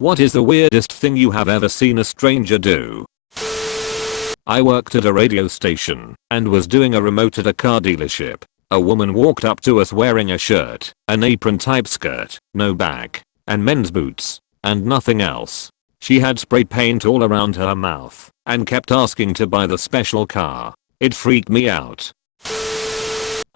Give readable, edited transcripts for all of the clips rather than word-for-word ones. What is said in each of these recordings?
What is the weirdest thing you have ever seen a stranger do? I worked at a radio station and was doing a remote at a car dealership. A woman walked up to us wearing a shirt, an apron type skirt, no bag, and men's boots, and nothing else. She had spray paint all around her mouth and kept asking to buy the special car. It freaked me out.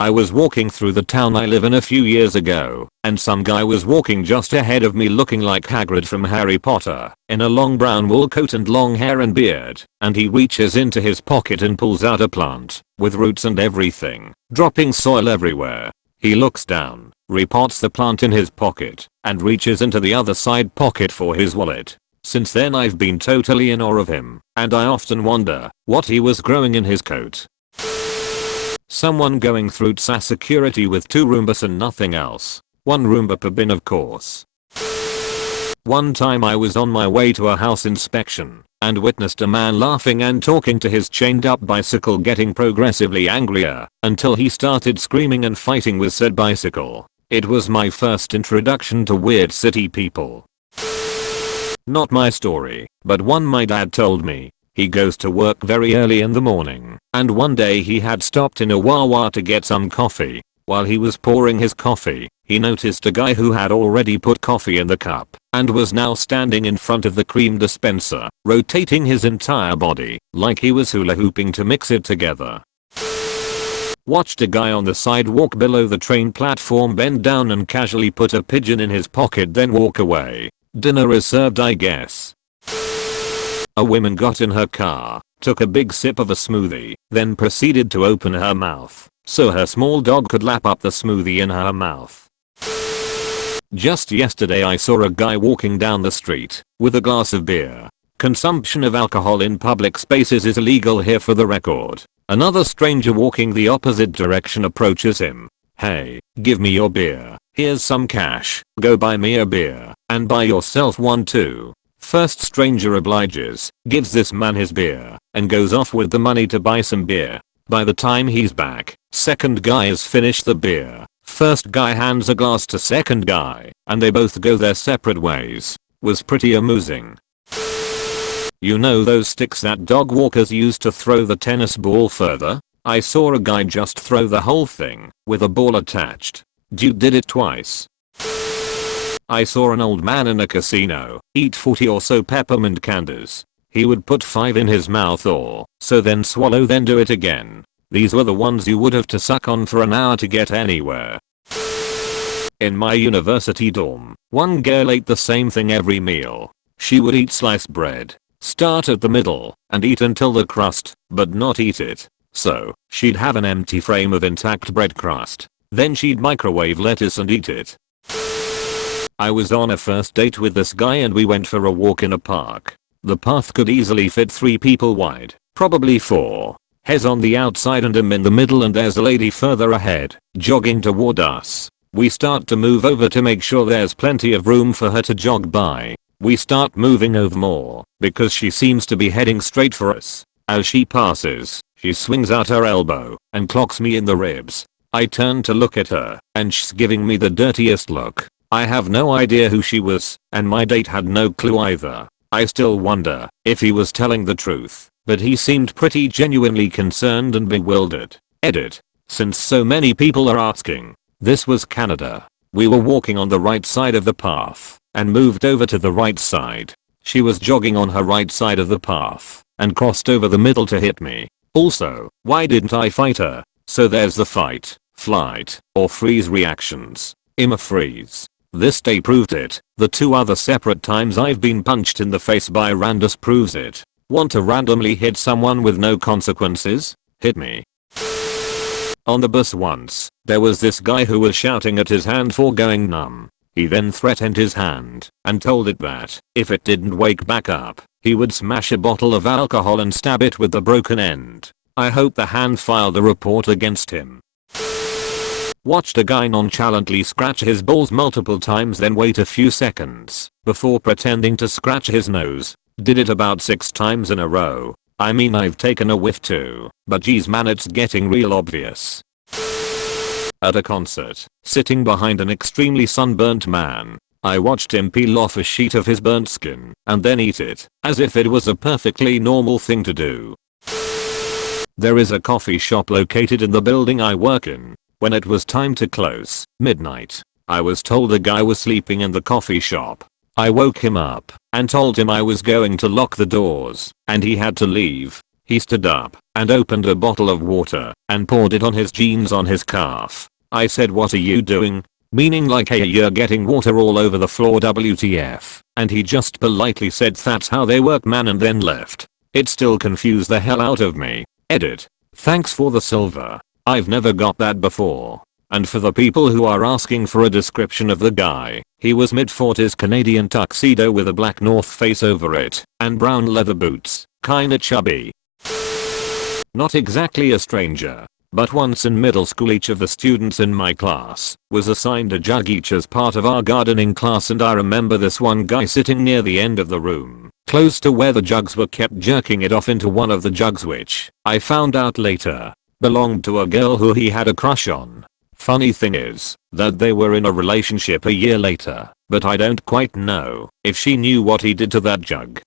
I was walking through the town I live in a few years ago, and some guy was walking just ahead of me looking like Hagrid from Harry Potter, in a long brown wool coat and long hair and beard, and he reaches into his pocket and pulls out a plant, with roots and everything, dropping soil everywhere. He looks down, repots the plant in his pocket, and reaches into the other side pocket for his wallet. Since then I've been totally in awe of him, and I often wonder what he was growing in his coat. Someone going through TSA security with 2 Roombas and nothing else. 1 Roomba per bin of course. One time I was on my way to a house inspection and witnessed a man laughing and talking to his chained up bicycle getting progressively angrier until he started screaming and fighting with said bicycle. It was my first introduction to weird city people. Not my story, but one my dad told me. He goes to work very early in the morning, and one day he had stopped in a Wawa to get some coffee. While he was pouring his coffee, he noticed a guy who had already put coffee in the cup and was now standing in front of the cream dispenser, rotating his entire body like he was hula hooping to mix it together. Watched a guy on the sidewalk below the train platform bend down and casually put a pigeon in his pocket then walk away. Dinner is served, I guess. A woman got in her car, took a big sip of a smoothie, then proceeded to open her mouth so her small dog could lap up the smoothie in her mouth. Just yesterday I saw a guy walking down the street with a glass of beer. Consumption of alcohol in public spaces is illegal here for the record. Another stranger walking the opposite direction approaches him. Hey, give me your beer. Here's some cash. Go buy me a beer and buy yourself one too. First stranger obliges, gives this man his beer, and goes off with the money to buy some beer. By the time he's back, second guy has finished the beer. First guy hands a glass to second guy, and they both go their separate ways. Was pretty amusing. You know those sticks that dog walkers use to throw the tennis ball further? I saw a guy just throw the whole thing, with a ball attached. Dude did it twice. I saw an old man in a casino eat 40 or so peppermint candies. He would put 5 in his mouth or so, then swallow, then do it again. These were the ones you would have to suck on for an hour to get anywhere. In my university dorm, one girl ate the same thing every meal. She would eat sliced bread, start at the middle, and eat until the crust, but not eat it. So, she'd have an empty frame of intact bread crust. Then she'd microwave lettuce and eat it. I was on a first date with this guy and we went for a walk in a park. The path could easily fit 3 people wide, probably 4. He's on the outside and I'm in the middle, and there's a lady further ahead, jogging toward us. We start to move over to make sure there's plenty of room for her to jog by. We start moving over more, because she seems to be heading straight for us. As she passes, she swings out her elbow and clocks me in the ribs. I turn to look at her, and she's giving me the dirtiest look. I have no idea who she was, and my date had no clue either. I still wonder if he was telling the truth, but he seemed pretty genuinely concerned and bewildered. Edit. Since so many people are asking, this was Canada. We were walking on the right side of the path, and moved over to the right side. She was jogging on her right side of the path, and crossed over the middle to hit me. Also, why didn't I fight her? So there's the fight, flight, or freeze reactions. I'm a freeze. This day proved it. The 2 other separate times I've been punched in the face by randos proves it. Want to randomly hit someone with no consequences? Hit me. On the bus once, there was this guy who was shouting at his hand for going numb. He then threatened his hand and told it that if it didn't wake back up, he would smash a bottle of alcohol and stab it with the broken end. I hope the hand filed a report against him. Watched a guy nonchalantly scratch his balls multiple times, then wait a few seconds before pretending to scratch his nose. Did it about 6 times in a row. I mean, I've taken a whiff too, but geez man, it's getting real obvious. At a concert, sitting behind an extremely sunburnt man, I watched him peel off a sheet of his burnt skin and then eat it, as if it was a perfectly normal thing to do. There is a coffee shop located in the building I work in. When it was time to close, midnight, I was told a guy was sleeping in the coffee shop. I woke him up and told him I was going to lock the doors and he had to leave. He stood up and opened a bottle of water and poured it on his jeans on his calf. I said, "What are you doing?" Meaning like, "Hey, you're getting water all over the floor, WTF." And he just politely said, "That's how they work, man," and then left. It still confused the hell out of me. Edit. Thanks for the silver. I've never got that before. And for the people who are asking for a description of the guy, he was mid-40s Canadian tuxedo with a black North Face over it and brown leather boots, kinda chubby. Not exactly a stranger, but once in middle school each of the students in my class was assigned a jug each as part of our gardening class, and I remember this one guy sitting near the end of the room, close to where the jugs were kept, jerking it off into one of the jugs, which I found out later belonged to a girl who he had a crush on. Funny thing is that they were in a relationship a year later, but I don't quite know if she knew what he did to that jug.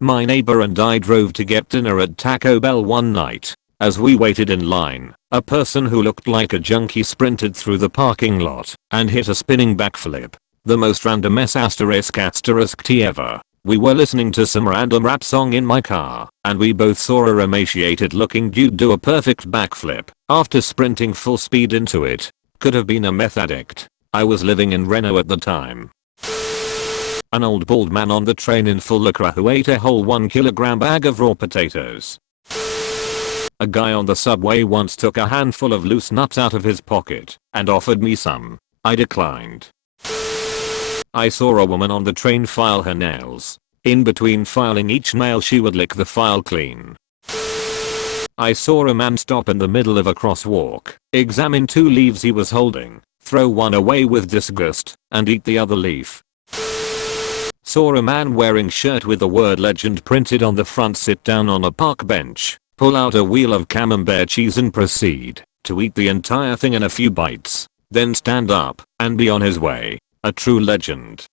My neighbor and I drove to get dinner at Taco Bell one night. As we waited in line, a person who looked like a junkie sprinted through the parking lot and hit a spinning backflip. The most random **T ever. We were listening to some random rap song in my car, and we both saw a emaciated looking dude do a perfect backflip after sprinting full speed into it. Could have been a meth addict. I was living in Reno at the time. An old bald man on the train in full lycra who ate a whole 1 kilogram bag of raw potatoes. A guy on the subway once took a handful of loose nuts out of his pocket and offered me some. I declined. I saw a woman on the train file her nails. In between filing each nail she would lick the file clean. I saw a man stop in the middle of a crosswalk, examine 2 leaves he was holding, throw one away with disgust, and eat the other leaf. Saw a man wearing shirt with the word legend printed on the front sit down on a park bench, pull out a wheel of camembert cheese and proceed to eat the entire thing in a few bites, then stand up and be on his way. A true legend.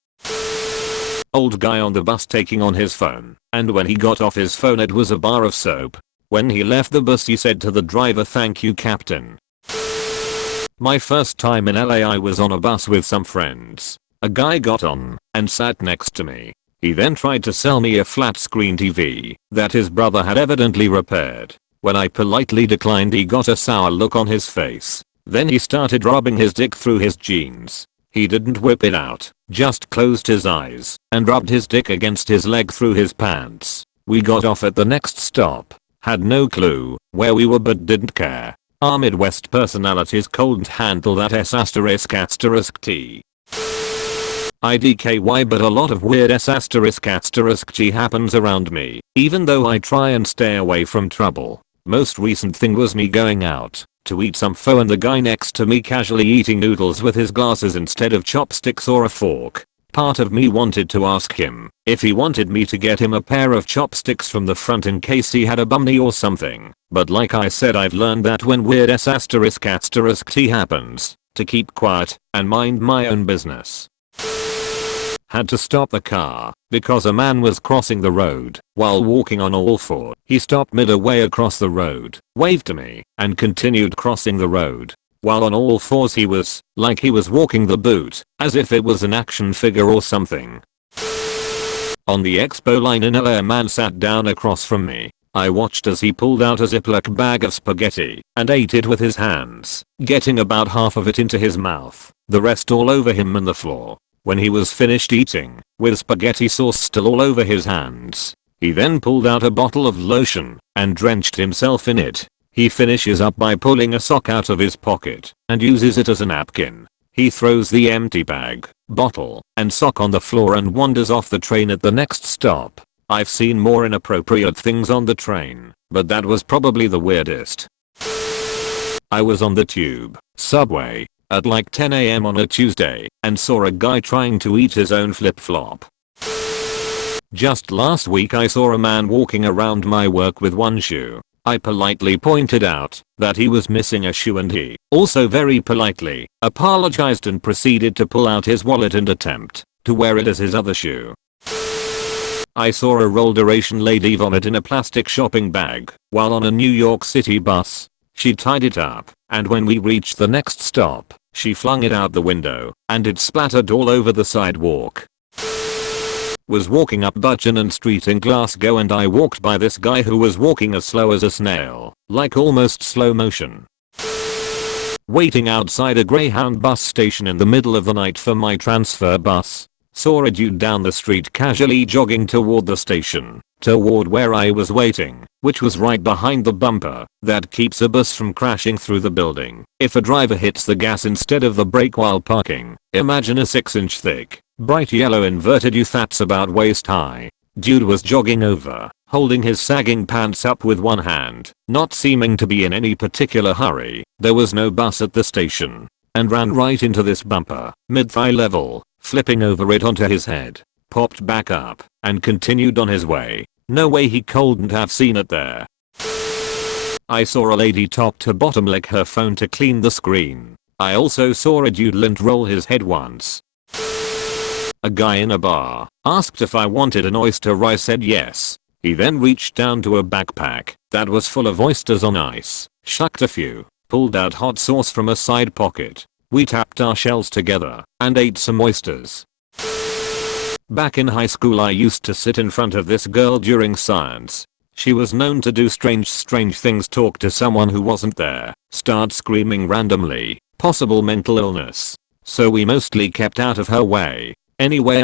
Old guy on the bus taking on his phone, and when he got off his phone it was a bar of soap. When he left the bus he said to the driver, "Thank you, Captain." My first time in LA, I was on a bus with some friends. A guy got on and sat next to me. He then tried to sell me a flat screen TV that his brother had evidently repaired. When I politely declined he got a sour look on his face. Then he started rubbing his dick through his jeans. He didn't whip it out, just closed his eyes and rubbed his dick against his leg through his pants. We got off at the next stop. Had no clue where we were but didn't care. Our Midwest personalities couldn't handle that **T. IDKY, but a lot of weird **T happens around me, even though I try and stay away from trouble. Most recent thing was me going out to eat some pho and the guy next to me casually eating noodles with his glasses instead of chopsticks or a fork. Part of me wanted to ask him if he wanted me to get him a pair of chopsticks from the front in case he had a bum knee or something, but like I said, I've learned that when weird **T happens, to keep quiet and mind my own business. Had to stop the car because a man was crossing the road while walking on all fours. He stopped midway across the road, waved to me, and continued crossing the road. While on all fours he was like he was walking the boot, as if it was an action figure or something. On the expo line in LA, a man sat down across from me. I watched as he pulled out a Ziploc bag of spaghetti and ate it with his hands, getting about half of it into his mouth, the rest all over him and the floor. When he was finished eating, with spaghetti sauce still all over his hands, he then pulled out a bottle of lotion and drenched himself in it. He finishes up by pulling a sock out of his pocket and uses it as a napkin. He throws the empty bag, bottle, and sock on the floor and wanders off the train at the next stop. I've seen more inappropriate things on the train, but that was probably the weirdest. I was on the tube, subway, at like 10 AM on a Tuesday and saw a guy trying to eat his own flip-flop. Just last week I saw a man walking around my work with one shoe I politely pointed out that he was missing a shoe and he also very politely apologized and proceeded to pull out his wallet and attempt to wear it as his other shoe. I saw a older Asian lady vomit in a plastic shopping bag while on a New York City bus. She tied it up, and when we reached the next stop, she flung it out the window, and it splattered all over the sidewalk. Was walking up Buchanan Street in Glasgow and I walked by this guy who was walking as slow as a snail, like almost slow motion. Waiting outside a Greyhound bus station in the middle of the night for my transfer bus. Saw a dude down the street casually jogging toward the station, toward where I was waiting, which was right behind the bumper that keeps a bus from crashing through the building. If a driver hits the gas instead of the brake while parking, imagine a 6-inch thick, bright yellow inverted U that's about waist high. Dude was jogging over, holding his sagging pants up with one hand, not seeming to be in any particular hurry. There was no bus at the station, and ran right into this bumper, mid-thigh level. Flipping over it onto his head, popped back up, and continued on his way. No way he couldn't have seen it there. I saw a lady top to bottom lick her phone to clean the screen. I also saw a dude lint roll his head once. A guy in a bar asked if I wanted an oyster. I said yes. He then reached down to a backpack that was full of oysters on ice, shucked a few, pulled out hot sauce from a side pocket. We tapped our shells together and ate some oysters. Back in high school I used to sit in front of this girl during science. She was known to do strange things, talk to someone who wasn't there, start screaming randomly, possible mental illness. So we mostly kept out of her way. Anyway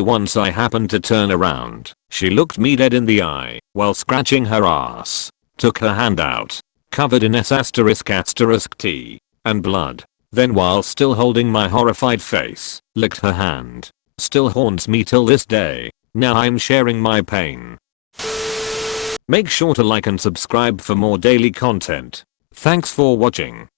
once I happened to turn around. She looked me dead in the eye while scratching her ass. Took her hand out, covered in S***T and blood. Then while still holding my horrified face, licked her hand. Still haunts me till this day. Now I'm sharing my pain. Make sure to like and subscribe for more daily content. Thanks for watching.